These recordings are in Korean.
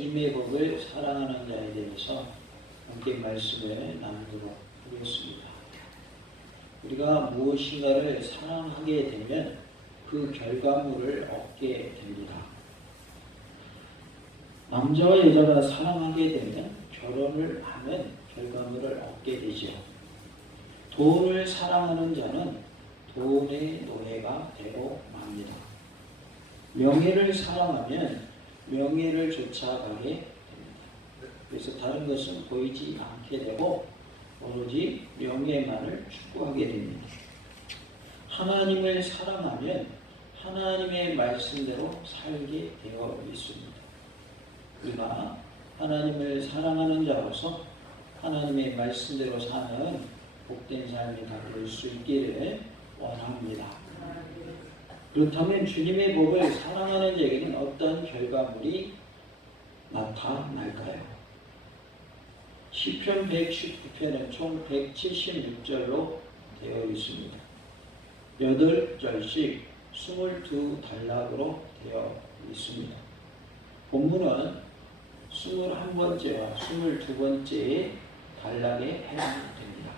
주님의 법을 사랑하는 자에 대해서 함께 말씀을 나누도록 하겠습니다. 우리가 무엇인가를 사랑하게 되면 그 결과물을 얻게 됩니다. 남자와 여자가 사랑하게 되면 결혼을 하면 결과물을 얻게 되죠. 돈을 사랑하는 자는 돈의 노예가 되고 맙니다. 명예를 사랑하면 명예를 쫓아가게 됩니다. 그래서 다른 것은 보이지 않게 되고 오로지 명예만을 추구하게 됩니다. 하나님을 사랑하면 하나님의 말씀대로 살게 되어 있습니다. 우리가 하나님을 사랑하는 자로서 하나님의 말씀대로 사는 복된 삶이 될 수 있기를 원합니다. 그렇다면 주님의 법을 사랑하는 자에게는 어떤 결과물이 나타날까요? 시편 119편은 총 176절로 되어 있습니다. 8절씩 22단락으로 되어 있습니다. 본문은 21번째와 22번째의 단락에 해당됩니다.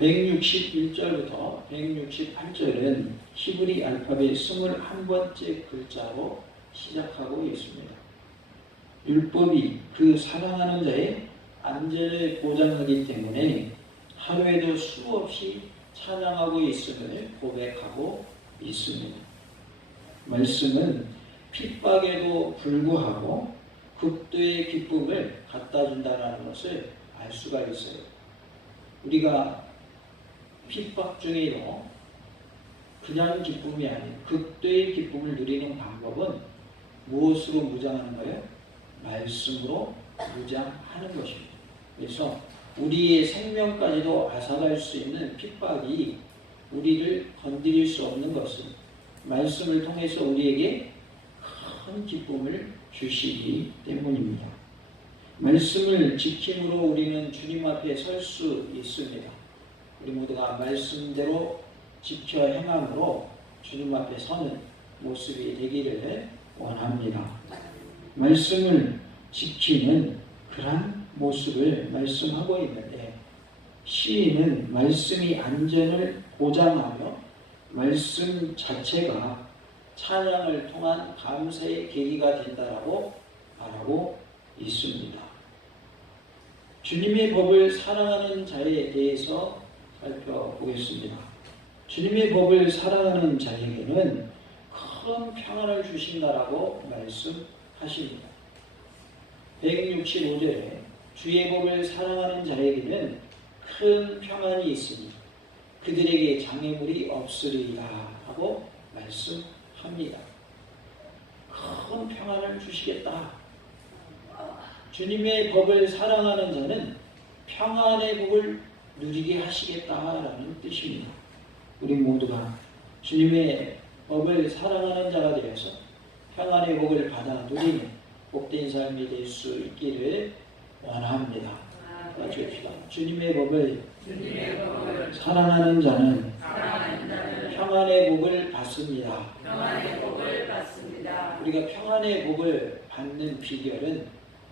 161절부터 168절은 히브리 알파벳 21번째 글자로 시작하고 있습니다. 율법이 그 사랑하는 자의 안전을 보장하기 때문에 하루에도 수없이 찬양하고 있음을 고백하고 있습니다. 말씀은 핍박에도 불구하고 극도의 기쁨을 갖다 준다는 것을 알 수가 있어요. 우리가 핍박 중에도 그냥 기쁨이 아닌 극도의 기쁨을 누리는 방법은 무엇으로 무장하는 거예요? 말씀으로 무장하는 것입니다. 그래서 우리의 생명까지도 앗아갈 수 있는 핍박이 우리를 건드릴 수 없는 것은 말씀을 통해서 우리에게 큰 기쁨을 주시기 때문입니다. 말씀을 지킴으로 우리는 주님 앞에 설 수 있습니다. 우리 모두가 말씀대로 지켜 행함으로 주님 앞에 서는 모습이 되기를 원합니다. 말씀을 지키는 그런 모습을 말씀하고 있는데 시인은 말씀이 안전을 보장하며 말씀 자체가 찬양을 통한 감사의 계기가 된다라고 말하고 있습니다. 주님의 법을 사랑하는 자에 대해서 살펴보겠습니다. 주님의 법을 사랑하는 자에게는 큰 평안을 주신다라고 말씀하십니다. 165절에 주의 법을 사랑하는 자에게는 큰 평안이 있으니 그들에게 장애물이 없으리라 하고 말씀합니다. 큰 평안을 주시겠다. 주님의 법을 사랑하는 자는 평안의 복을 누리게 하시겠다라는 뜻입니다. 우리 모두가 주님의 법을 사랑하는 자가 되어서 평안의 복을 받아 누리는 복된 삶이 될 수 있기를 원합니다. 같이 합시다. 주님의 법을 사랑하는 자는 평안의 복을 받습니다. 우리가 평안의 복을 받는 비결은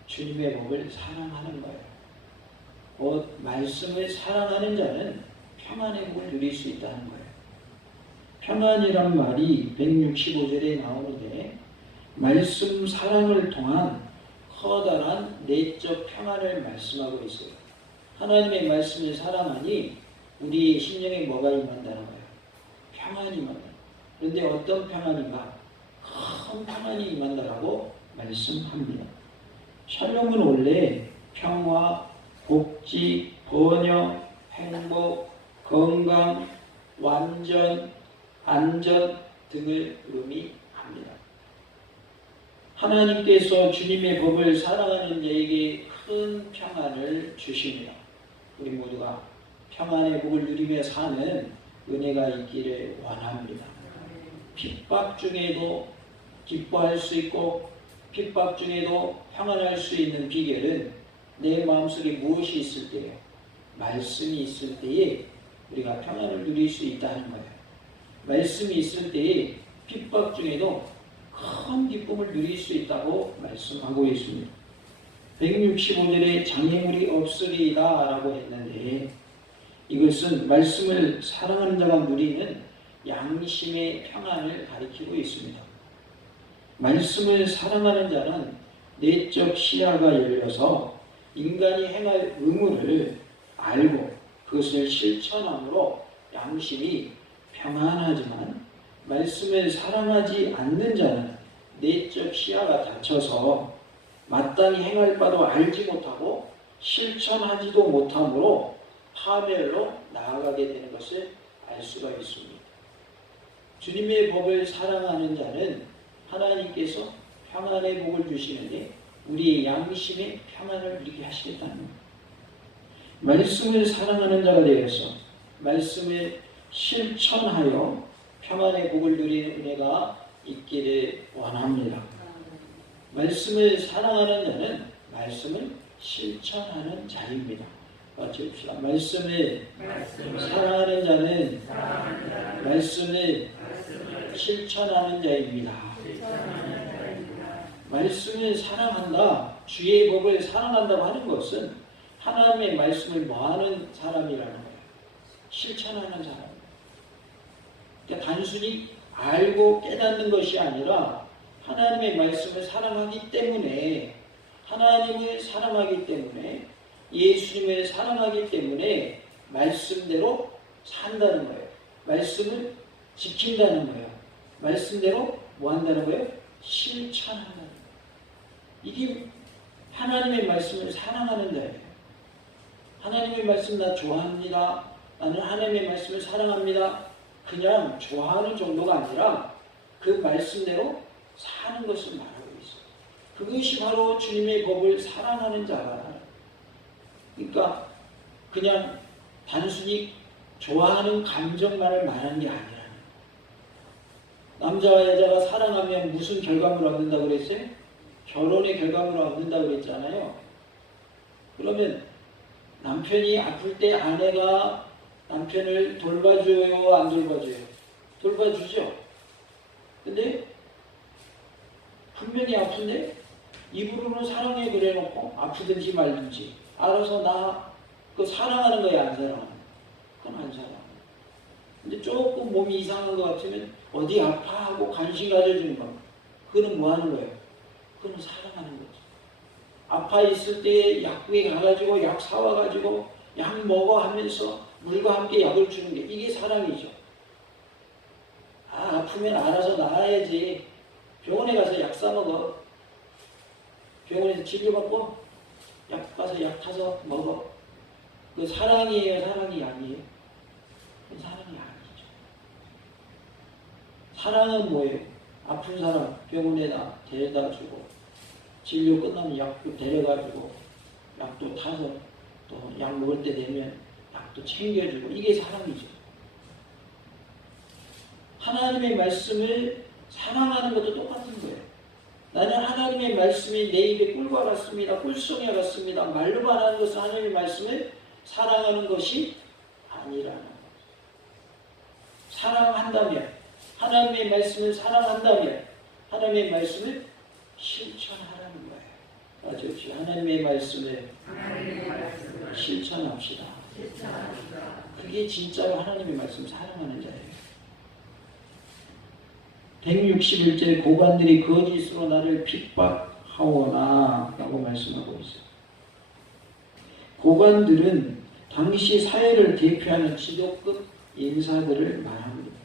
주님의 법을 사랑하는 거예요. 곧 말씀을 사랑하는 자는 평안의 복을 누릴 수 있다는 거예요. 평안이란 말이 165절에 나오는데 말씀 사랑을 통한 커다란 내적 평안을 말씀하고 있어요. 하나님의 말씀을 사랑하니 우리의 심령에 뭐가 임한다는 거예요? 평안이 임한다. 그런데 어떤 평안인가? 큰 평안이 임한다라고 말씀합니다. 샬롬은 원래 평화, 복지, 번영, 행복, 건강, 완전, 안전 등을 의미합니다. 하나님께서 주님의 법을 사랑하는 자에게 큰 평안을 주십니다. 우리 모두가 평안의 복을 누리며 사는 은혜가 있기를 원합니다. 핍박 중에도 기뻐할 수 있고 핍박 중에도 평안할 수 있는 비결은 내 마음속에 무엇이 있을 때요? 말씀이 있을 때에 우리가 평안을 누릴 수 있다는 거예요. 말씀이 있을 때에 핍박 중에도 큰 기쁨을 누릴 수 있다고 말씀하고 있습니다. 165절에 장애물이 없으리이다 라고 했는데 이것은 말씀을 사랑하는 자가 누리는 양심의 평안을 가리키고 있습니다. 말씀을 사랑하는 자는 내적 시야가 열려서 인간이 행할 의무를 알고 그것을 실천함으로 양심이 평안하지만 말씀을 사랑하지 않는 자는 내적 시야가 닫혀서 마땅히 행할 바도 알지 못하고 실천하지도 못함으로 파멸로 나아가게 되는 것을 알 수가 있습니다. 주님의 법을 사랑하는 자는 하나님께서 평안의 복을 주시는데 우리의 양심의 평안을 누리게 하시겠다는 겁니다. 말씀을 사랑하는 자가 되어서 말씀을 실천하여 평안의 복을 누리는 은혜가 있기를 원합니다. 말씀을 사랑하는 자는 말씀을 실천하는 자입니다. 맞춰봅시다. 말씀을 사랑하는 자는 말씀을 실천하는 자입니다. 말씀을 사랑한다, 주의 법을 사랑한다고 하는 것은 하나님의 말씀을 뭐하는 사람이라는 거예요. 실천하는 사람. 그러니까 단순히 알고 깨닫는 것이 아니라 하나님의 말씀을 사랑하기 때문에, 하나님을 사랑하기 때문에, 예수님을 사랑하기 때문에 말씀대로 산다는 거예요. 말씀을 지킨다는 거예요. 말씀대로 뭐 한다는 거예요? 실천한다는 거예요. 이게 하나님의 말씀을 사랑하는 자예요. 하나님의 말씀 나 좋아합니다. 나는 하나님의 말씀을 사랑합니다. 그냥 좋아하는 정도가 아니라 그 말씀대로 사는 것을 말하고 있어요. 그것이 바로 주님의 법을 사랑하는 자라. 그러니까 그냥 단순히 좋아하는 감정만을 말하는 게 아니라 남자와 여자가 사랑하면 무슨 결과물을 얻는다고 그랬어요? 결혼의 결과물을 얻는다고 그랬잖아요. 그러면 남편이 아플 때 아내가 남편을 돌봐줘요? 안 돌봐줘요? 돌봐주죠. 근데 분명히 아픈데 입으로는 사랑해 그래놓고 아프든지 말든지 알아서 나 그 사랑하는 거야, 안 사랑하는 거야? 그건 안 사랑하는 거야. 근데 조금 몸이 이상한 것 같으면 어디 아파하고 관심 가져주는 거, 그거는 뭐 하는 거예요? 그거는 사랑하는 거죠. 아파 있을 때 약국에 가가지고 약 사와가지고 약 먹어 하면서 물과 함께 약을 주는 게 이게 사랑이죠. 아, 아프면 알아서 나아야지. 병원에 가서 약 사 먹어. 병원에서 진료받고 약 가서 약 타서 먹어. 그 사랑이에요, 사랑이 아니에요? 그 사랑이 아니죠. 사랑은 뭐예요? 아픈 사람 병원에다 데려다 주고 진료 끝나면 약도 데려가지고 약도 타서 또 약 먹을 때 되면 약도 챙겨주고 이게 사랑이죠. 하나님의 말씀을 사랑하는 것도 똑같은 거예요. 나는 하나님의 말씀이 내 입에 꿀과 같습니다. 꿀송이와 같습니다. 말로만 하는 것은 하나님의 말씀을 사랑하는 것이 아니라는 거예요. 사랑한다면, 하나님의 말씀을 사랑한다면 하나님의 말씀을 실천하라는 거예요. 맞죠? 하나님의 말씀을 실천합시다. 그게 진짜로 하나님의 말씀 사랑하는 자예요. 161절 고관들이 거짓으로 나를 핍박하오나 라고 말씀하고 있어요. 고관들은 당시 사회를 대표하는 지도급 인사들을 말합니다.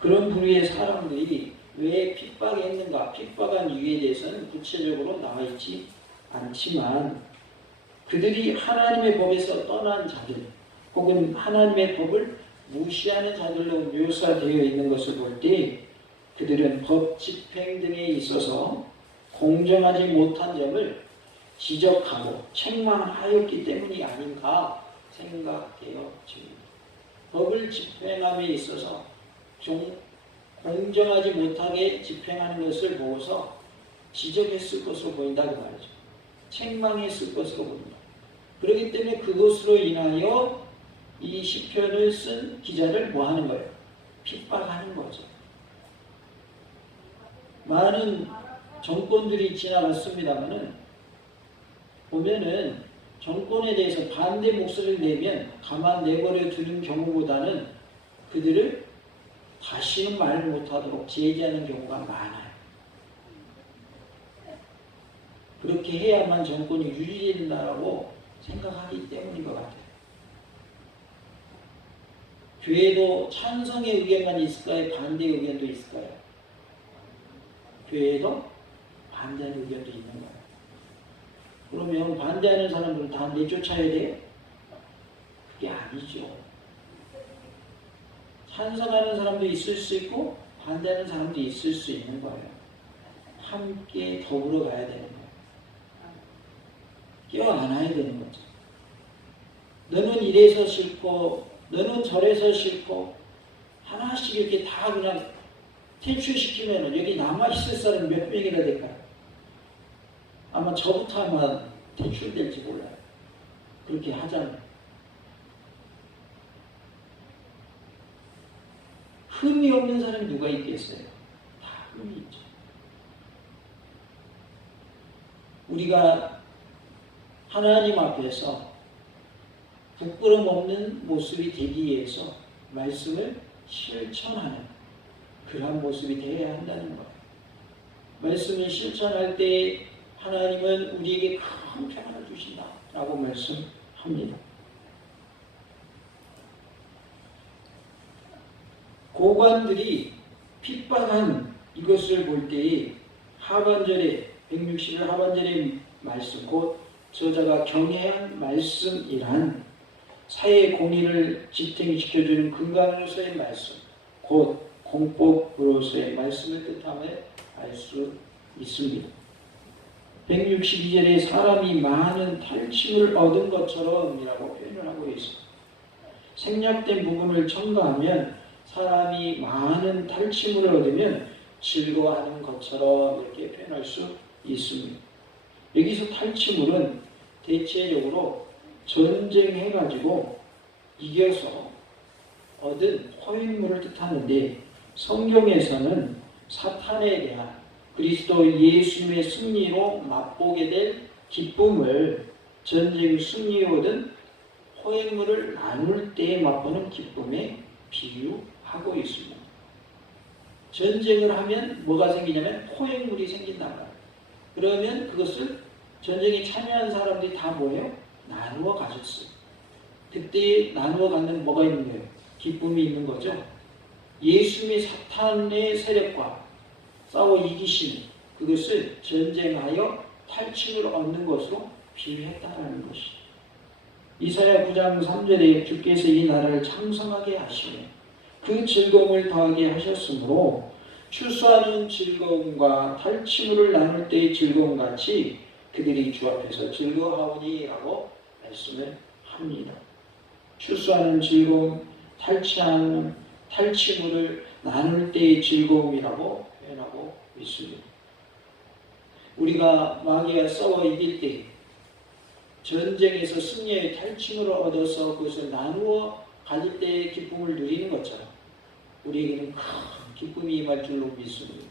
그런 부류의 사람들이 왜 핍박했는가, 핍박한 이유에 대해서는 구체적으로 나와 있지 않지만 그들이 하나님의 법에서 떠난 자들 혹은 하나님의 법을 무시하는 자들로 묘사되어 있는 것을 볼 때 그들은 법 집행 등에 있어서 공정하지 못한 점을 지적하고 책망하였기 때문이 아닌가 생각되어집니다. 법을 집행함에 있어서 공정하지 못하게 집행하는 것을 보고서 지적했을 것으로 보인다고 말이죠. 책망했을 것으로 보인다. 그렇기 때문에 그것으로 인하여 이 시편을 쓴 기자를 뭐 하는 거예요? 핍박하는 거죠. 많은 정권들이 지나갔습니다만은 보면은 정권에 대해서 반대 목소리를 내면 가만 내버려 두는 경우보다는 그들을 다시는 말을 못하도록 제지하는 경우가 많아요. 그렇게 해야만 정권이 유지된다고 생각하기 때문인 것 같아요. 교회도 찬성의 의견만 있을까요? 반대의 의견도 있을까요? 교회에도 반대하는 의견도 있는 거예요. 그러면 반대하는 사람들은 다 내쫓아야 돼요? 그게 아니죠. 찬성하는 사람도 있을 수 있고 반대하는 사람도 있을 수 있는 거예요. 함께 더불어 가야 되는 거예요. 껴안아야 되는 거죠. 너는 이래서 싫고 너는 저래서 싫고 하나씩 이렇게 다 그냥 퇴출시키면 여기 남아있을 사람 몇 명이나 될까요? 아마 저부터 아마 퇴출될지 몰라요. 그렇게 하잖아요. 흠이 없는 사람이 누가 있겠어요? 다 흠이 있죠. 우리가 하나님 앞에서 부끄럼 없는 모습이 되기 위해서 말씀을 실천하는 그러한 모습이 되어야 한다는 거예요. 말씀을 실천할 때 하나님은 우리에게 큰 평안을 주신다라고 말씀합니다. 고관들이 핍박한 이것을 볼 때에 하반절에 160일 하반절의 말씀 곧 저자가 경외한 말씀이란 사회의 공의를 지탱시켜주는 근간으로서의 말씀 곧 공법으로서의 말씀을 뜻함을 알 수 있습니다. 162절에 사람이 많은 탈취물을 얻은 것처럼 이라고 표현을 하고 있습니다. 생략된 부분을 첨가하면 사람이 많은 탈취물을 얻으면 즐거워하는 것처럼 이렇게 표현할 수 있습니다. 여기서 탈취물은 대체적으로 전쟁해가지고 이겨서 얻은 호행물을 뜻하는데 성경에서는 사탄에 대한 그리스도 예수님의 승리로 맛보게 될 기쁨을 전쟁 승리에 얻은 호행물을 나눌 때에 맛보는 기쁨에 비유하고 있습니다. 전쟁을 하면 뭐가 생기냐면 호행물이 생긴단 말이에요. 그러면 그것을 전쟁에 참여한 사람들이 다 뭐예요? 나누어 가졌어요. 그때 나누어 갖는 뭐가 있는 거예요? 기쁨이 있는 거죠. 예수님이 사탄의 세력과 싸워 이기시는 그것을 전쟁하여 탈취를 얻는 것으로 비유했다는 것이죠. 이사야 9장 3절에 주께서 이 나라를 창성하게 하시며 그 즐거움을 더하게 하셨으므로 추수하는 즐거움과 탈취물을 나눌 때의 즐거움같이 그들이 주 앞에서 즐거워하오니 라고 말씀을 합니다. 추수하는 즐거움, 탈취물을 나눌 때의 즐거움이라고 표현하고 있습니다. 우리가 마귀가 싸워 이길 때 전쟁에서 승리의 탈취물을 얻어서 그것을 나누어 가질 때의 기쁨을 누리는 것처럼 우리에게는 큰 기쁨이 임할 줄로 믿습니다.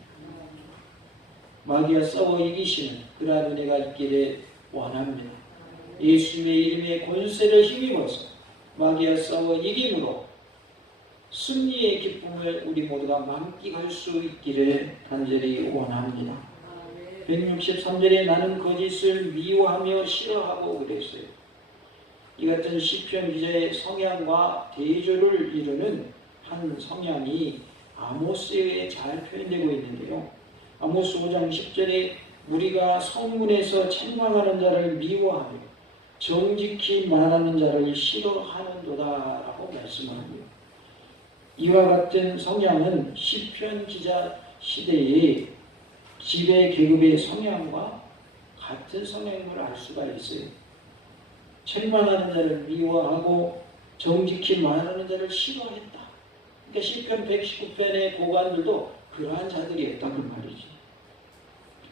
마귀가 싸워 이기시는 그러한 은혜가 있기를 원합니다. 예수님의 이름의 권세를 힘입어서 마귀가 싸워 이김으로 승리의 기쁨을 우리 모두가 만끽할 수 있기를 간절히 원합니다. 163절에 나는 거짓을 미워하며 싫어하고 그랬어요. 이 같은 시편 기자의 성향과 대조를 이루는 한 성향이 아모스에 잘 표현되고 있는데요. 아모스 5장 10절에 우리가 성문에서 책망하는 자를 미워하며 정직히 말하는 자를 싫어하는도다 라고 말씀합니다. 이와 같은 성향은 시편 기자 시대의 지배 계급의 성향과 같은 성향임을 알 수가 있어요. 책망하는 자를 미워하고 정직히 말하는 자를 싫어했다. 그러니까 시편 119편의 고관들도 그러한 자들이었다는 말이죠.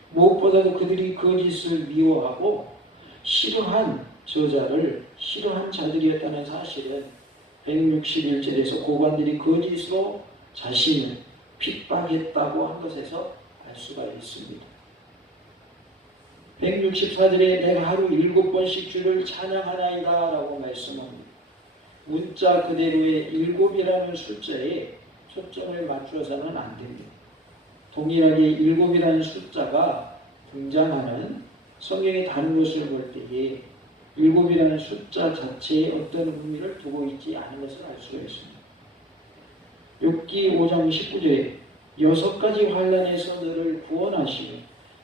무엇보다도 그들이 거짓을 미워하고 싫어한 저자를 싫어한 자들이었다는 사실은 161절에서 고관들이 거짓으로 자신을 핍박했다고 한 것에서 알 알 수가 있습니다. 164절에 내가 하루 7번씩 주를 찬양하나이다 라고 말씀합니다. 문자 그대로의 7이라는 숫자에 초점을 맞추어서는 안 됩니다. 동일하게 7이라는 숫자가 등장하는 성경의 다른 것을 볼 때에 7이라는 숫자 자체에 어떤 의미를 두고 있지 않은 것을 알 수가 있습니다. 욥기 5장 19절에 6가지 환난에서 너를 구원하시며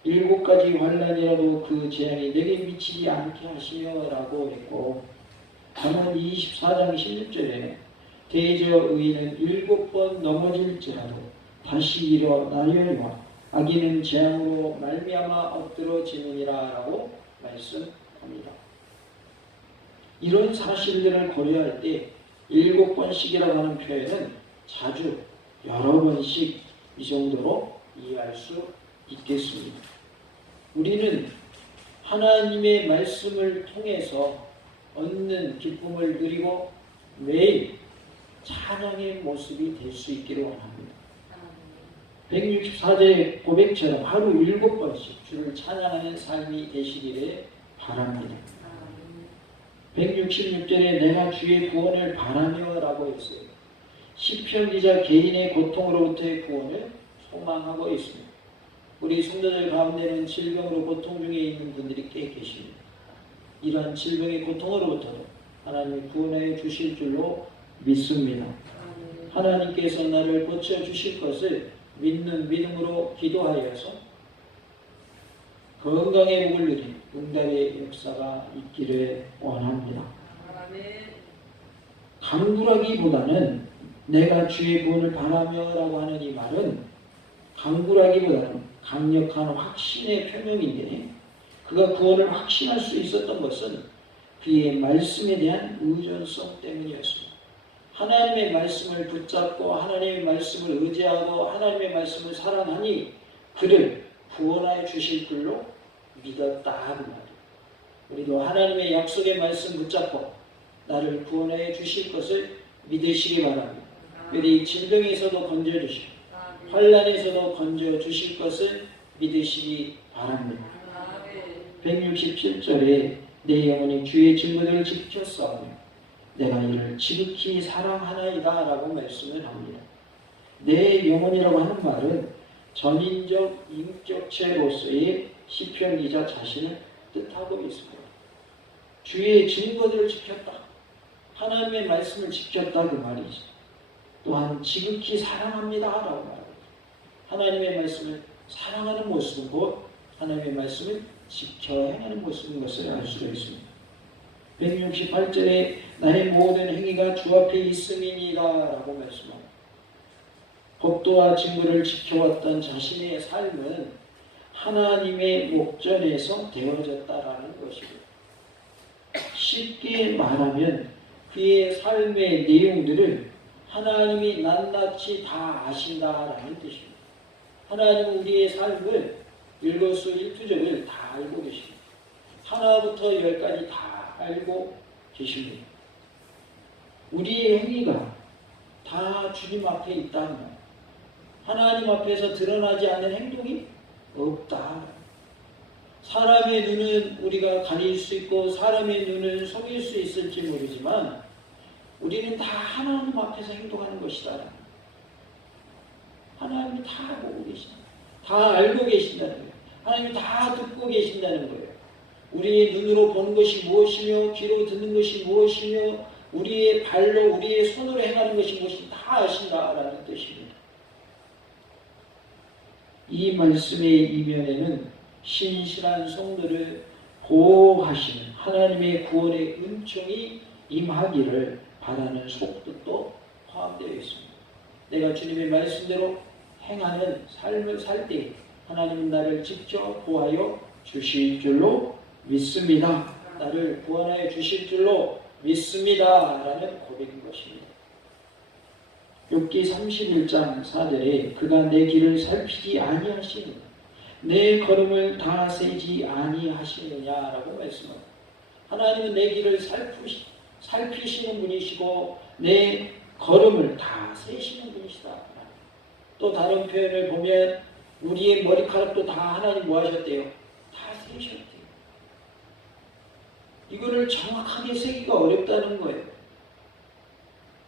7가지 환난이라도 그 재앙이 내게 미치지 않게 하시며 라고 했고, 잠언 24장 16절에 대저 의인은 7번 넘어질지라도 다시 일어나려니와 악인은 재앙으로 말미암아 엎드러지느니라 라고 말씀합니다. 이런 사실들을 고려할 때 7번씩이라고 하는 표현은 자주 여러 번씩 이 정도로 이해할 수 있겠습니다. 우리는 하나님의 말씀을 통해서 얻는 기쁨을 누리고 매일 찬양의 모습이 될 수 있기를 원합니다. 164절의 고백처럼 하루 7번씩 주를 찬양하는 삶이 되시기를 바랍니다. 166절에 내가 주의 구원을 바라며 라고 했어요. 시편 기자 개인의 고통으로부터의 구원을 소망하고 있습니다. 우리 성도들 가운데는 질병으로 고통 중에 있는 분들이 꽤 계십니다. 이러한 질병의 고통으로부터 하나님이 구원해 주실 줄로 믿습니다. 하나님께서 나를 고쳐주실 것을 믿는 믿음으로 기도하여서 건강의 복을 누린 응답의 역사가 있기를 원합니다. 강구라기보다는 내가 주의 구원을 바라며 라고 하는 이 말은 강구라기보다는 강력한 확신의 표명인데, 그가 구원을 확신할 수 있었던 것은 그의 말씀에 대한 의존성 때문이었습니다. 하나님의 말씀을 붙잡고 하나님의 말씀을 의지하고 하나님의 말씀을 사랑하니 그를 구원하여 주실 줄로 믿었다 하는 말이에요. 우리도 하나님의 약속의 말씀 붙잡고 나를 구원하여 주실 것을 믿으시기 바랍니다. 그리 질병에서도 건져주시고 환난에서도 건져주실 것을 믿으시기 바랍니다. 167절에 내 영혼이 주의 증거를 지켰사오며 내가 이를 지극히 사랑하나이다 라고 말씀을 합니다. 내 영혼이라고 하는 말은 전인적 인격체로서의 시편 기자 자신을 뜻하고 있습니다. 주의 증거들을 지켰다, 하나님의 말씀을 지켰다 그 말이죠. 또한 지극히 사랑합니다 라고 말합니다. 하나님의 말씀을 사랑하는 모습은 곧 하나님의 말씀을 지켜 행하는 모습인 것을 알 수가 있습니다. 168절에 나의 모든 행위가 주 앞에 있음이니라 라고 말씀합니다. 법도와 증거를 지켜왔던 자신의 삶은 하나님의 목전에서 되어졌다라는 것이고, 쉽게 말하면 그의 삶의 내용들을 하나님이 낱낱이 다 아신다라는 뜻입니다. 하나님은 우리의 삶을 일거수일투족을 다 알고 계십니다. 하나부터 열까지 다 알고 계십니다. 우리의 행위가 다 주님 앞에 있다면 하나님 앞에서 드러나지 않는 행동이 없다. 사람의 눈은 우리가 가릴 수 있고 사람의 눈은 속일 수 있을지 모르지만 우리는 다 하나님 앞에서 행동하는 것이다. 하나님이 다 보고 계신다. 다 알고 계신다는 거예요. 하나님이 다 듣고 계신다는 거예요. 우리의 눈으로 보는 것이 무엇이며 귀로 듣는 것이 무엇이며 우리의 발로 우리의 손으로 행하는 것이 무엇인지 다 아신다라는 뜻입니다. 이 말씀의 이면에는 신실한 성도를 보호하시는 하나님의 구원의 은총이 임하기를 바라는 속뜻도 포함되어 있습니다. 내가 주님의 말씀대로 행하는 삶을 살 때 하나님은 나를 지켜 보호하여 주실 줄로 믿습니다. 나를 구원하여 주실 줄로 믿습니다. 라는 고백인 것입니다. 욥기 31장 4절에 그가 내 길을 살피지 아니하시느냐, 내 걸음을 다 세지 아니하시느냐라고 말씀합니다. 하나님은 내 길을 살피시는 분이시고 내 걸음을 다 세시는 분이시다. 또 다른 표현을 보면 우리의 머리카락도 다 하나님 뭐 하셨대요? 다 세우셨대요. 이거를 정확하게 세기가 어렵다는 거예요.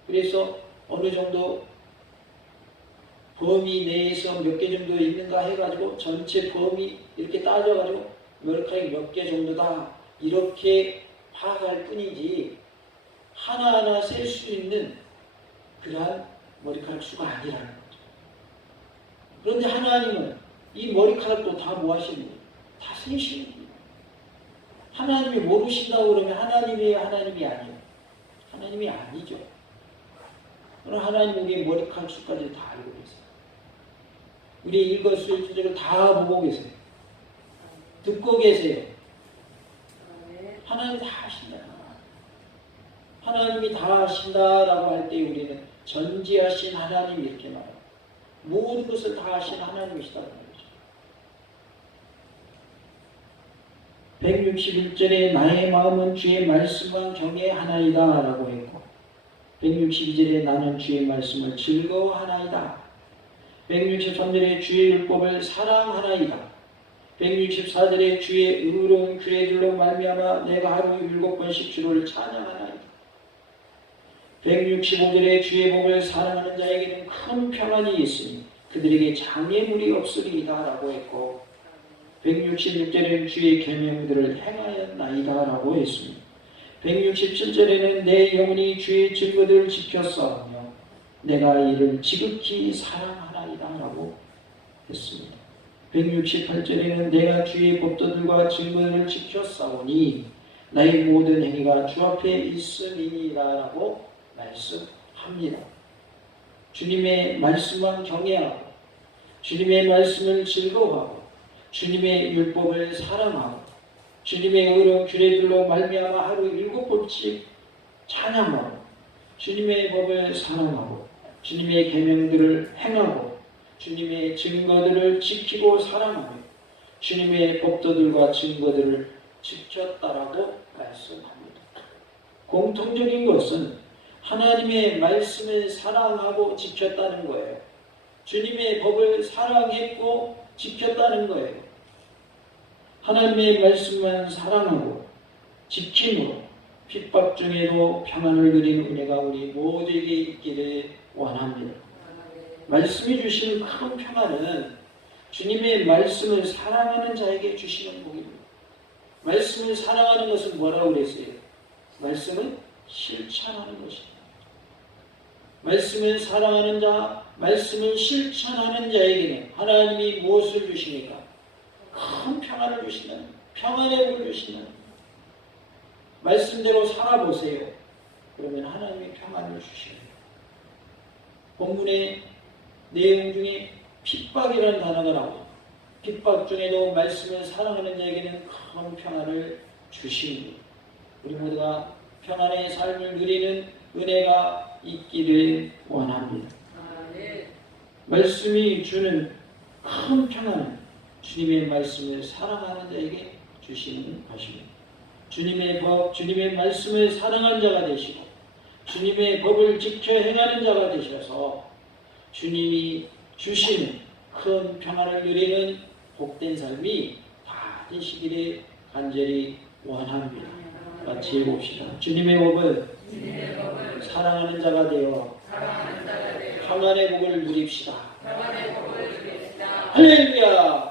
그래서 어느 정도 범위 내에서 몇 개 정도 있는가 해가지고 전체 범위 이렇게 따져가지고 머리카락이 몇 개 정도다 이렇게 파악할 뿐이지 하나하나 셀 수 있는 그러한 머리카락 수가 아니라는 거죠. 그런데 하나님은 이 머리카락도 다 뭐 하시는 거예요? 다 세시는 거예요. 하나님이 모르신다고 그러면 하나님이 아니에요. 하나님이 아니죠. 그럼 하나님 우리의 머리카락 수까지 다 알고 계세요. 우리 일거수일투족을 다 보고 계세요. 듣고 계세요. 하나님이 다 아신다. 하나님이 다 아신다라고 할 때 우리는 전지하신 하나님 이렇게 말해요. 모든 것을 다 아신 하나님이시다는 거죠. 161절에 나의 마음은 주의 말씀만 경외하나이다 라고 했고 162절에 나는 주의 말씀을 즐거워하나이다. 163절에 주의 율법을 사랑하나이다. 164절에 주의 의로운 규례들로 말미암아 내가 하루 7번씩 주를 찬양하나이다. 165절에 주의 법을 사랑하는 자에게는 큰 평안이 있으니 그들에게 장애물이 없으리이다 라고 했고 166절에는 주의 계명들을 행하였나이다 라고 했습니다. 167절에는 내 영혼이 주의 증거들을 지켰사오며 내가 이를 지극히 사랑하나이다 라고 했습니다. 168절에는 내가 주의 법도들과 증거들을 지켰사오니 나의 모든 행위가 주 앞에 있음이니라 라고 말씀합니다. 주님의 말씀만 경외하고 주님의 말씀을 즐거워하고 주님의 율법을 사랑하고 주님의 의로운 규례들로 말미암아 하루 7번씩 찬양하고 주님의 법을 사랑하고 주님의 계명들을 행하고 주님의 증거들을 지키고 사랑하며 주님의 법도들과 증거들을 지켰다라고 말씀합니다. 공통적인 것은 하나님의 말씀을 사랑하고 지켰다는 거예요. 주님의 법을 사랑했고 지켰다는 거예요. 하나님의 말씀만 사랑하고 지킴으로 핍박 중에도 평안을 누리는 은혜가 우리 모두에게 있기를 원합니다. 말씀이 주시는 큰 평안은 주님의 말씀을 사랑하는 자에게 주시는 복입니다. 말씀을 사랑하는 것은 뭐라고 그랬어요? 말씀을 실천하는 것입니다. 말씀을 사랑하는 자, 말씀을 실천하는 자에게는 하나님이 무엇을 주시니까? 큰 평안을 주시는, 평안의 복을 주시는. 말씀대로 살아보세요. 그러면 하나님이 평안을 주십니다. 본문의 내용 중에 핍박이라는 단어가 나옵니다. 핍박 중에도 말씀을 사랑하는 자에게는 큰 평안을 주십니다. 우리 모두가 평안의 삶을 누리는 은혜가 있기를 원합니다. 말씀이 주는 큰 평안은 주님의 말씀을 사랑하는 자에게 주시는 것입니다. 주님의 법, 주님의 말씀을 사랑하는 자가 되시고 주님의 법을 지켜 행하는 자가 되셔서 주님이 주시는 큰 평안을 누리는 복된 삶이 다 되시기를 간절히 원합니다. 같이 해봅시다. 주님의 법을 사랑하는 자가 되어 평안의 복을 누립시다. 할렐루야.